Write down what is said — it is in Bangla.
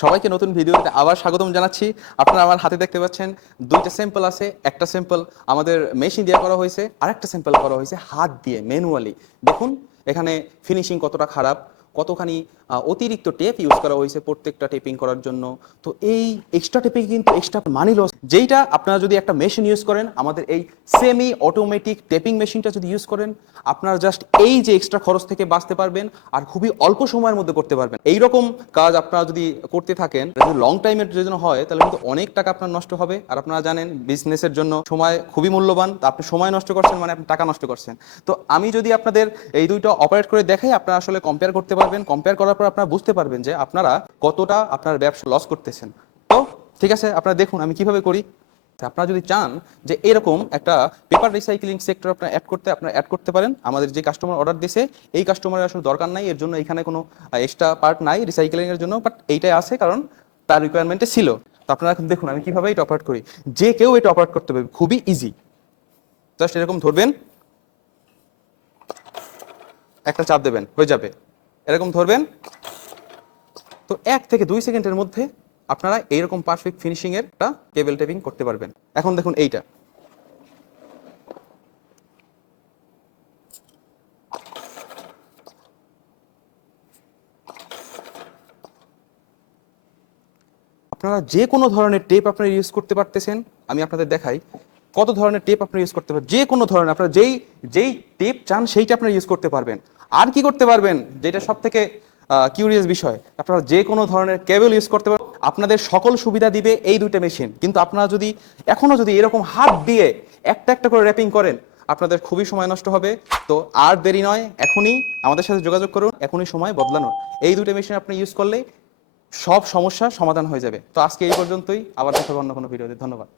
সবাইকে নতুন ভিডিওতে আবার স্বাগতম জানাচ্ছি। আপনারা আমার হাতে দেখতে পাচ্ছেন, দুইটা স্যাম্পল আছে, একটা স্যাম্পল আমাদের মেশিন দিয়ে করা হয়েছে আর একটা স্যাম্পল করা হয়েছে হাত দিয়ে ম্যানুয়ালি দেখুন, এখানে ফিনিশিং কতটা খারাপ। কতখানি অতিরিক্ত টেপ ইউজ করা হয়েছে প্রত্যেকটা টেপিং করার জন্য। তো এই এক্সট্রা টেপিং কিন্তু এক্সট্রা মানি লস যেইটা আপনারা যদি একটা মেশিন ইউজ করেন, আমাদের এই সেমি অটোমেটিক টেপিং মেশিনটা যদি ইউজ করেন, আপনারা জাস্ট এই যে এক্সট্রা খরচ থেকে বাঁচতে পারবেন আর খুবই অল্প সময়ের মধ্যে করতে পারবেন। এই রকম কাজ আপনারা যদি করতে থাকেন যদি লং টাইমের জন্য হয়, তাহলে কিন্তু অনেক টাকা আপনার নষ্ট হবে। আর আপনারা জানেন বিজনেসের জন্য সময় খুবই মূল্যবান। তো আপনি সময় নষ্ট করছেন মানে আপনি টাকা নষ্ট করছেন। তো আমি যদি আপনাদের এই দুইটা অপারেট করে দেখাই, আপনারা আসলে কম্পেয়ার করতে পারবেন কম্পেয়ার করার পর আপনারা বুঝতে পারবেন যে আপনারা কতটা আপনার ব্যবসা লস করতেছেন। তো ঠিক আছে, আপনারা দেখুন আমি কীভাবে করি। আপনারা যদি চান যে এরকম একটা পেপার রিসাইক্লিং সেক্টর আপনারা অ্যাড করতে, আপনারা অ্যাড করতে পারেন। আমাদের যে কাস্টমার অর্ডার দিছে, এই কাস্টমারের আসলে দরকার নাই, এর জন্য এখানে কোনো এক্সট্রা পার্ট নাই রিসাইক্লিং এর জন্য বাট এইটাই আছে কারণ তার রিকোয়ারমেন্টে ছিল। তো আপনারা এখন দেখুন আমি কীভাবে এটা অপারেট করি। যে কেউ এটা অপারেট করতে পারবে, খুবই ইজি জাস্ট এরকম ধরবেন, একটা চাপ দেবেন, হয়ে যাবে। এরকম ধরবেন। তো এক থেকে দুই সেকেন্ডের মধ্যে আপনারা এইরকম পারফেক্ট ফিনিশিং এর একটা কেবল টেপিং করতে পারবেন। এখন দেখুন এইটা। আপনারা যে কোনো ধরনের টেপ আপনারা ইউজ করতে পারতেছেন, আমি আপনাদের দেখাই, কত ধরনের টেপ আপনারা ইউজ করতে পারবেন যে কোনো ধরনের, আপনারা যেই যেই টেপ চান সেইটা আপনারা ইউজ করতে পারবেন। আর কি করতে পারবেন? যেটা সব থেকে কিউরিয়াস বিষয়। আপনারা যে কোনো ধরনের কেবল ইউজ করতে পারবেন। আপনাদের সকল সুবিধা দিবে এই দুইটা মেশিন কিন্তু আপনারা যদি, এখনও যদি এরকম হাত দিয়ে একটা একটা করে র্যাপিং করেন, আপনাদের খুবই সময় নষ্ট হবে। তো আর দেরি নয়, এখনই আমাদের সাথে যোগাযোগ করুন, এখনই সময় বদলানোর। এই দুটো মেশিন আপনি ইউজ করলে সব সমস্যার সমাধান হয়ে যাবে। তো আজকে এই পর্যন্তই। আবার দেখা অন্য কোনো ভিডিওতে ধন্যবাদ।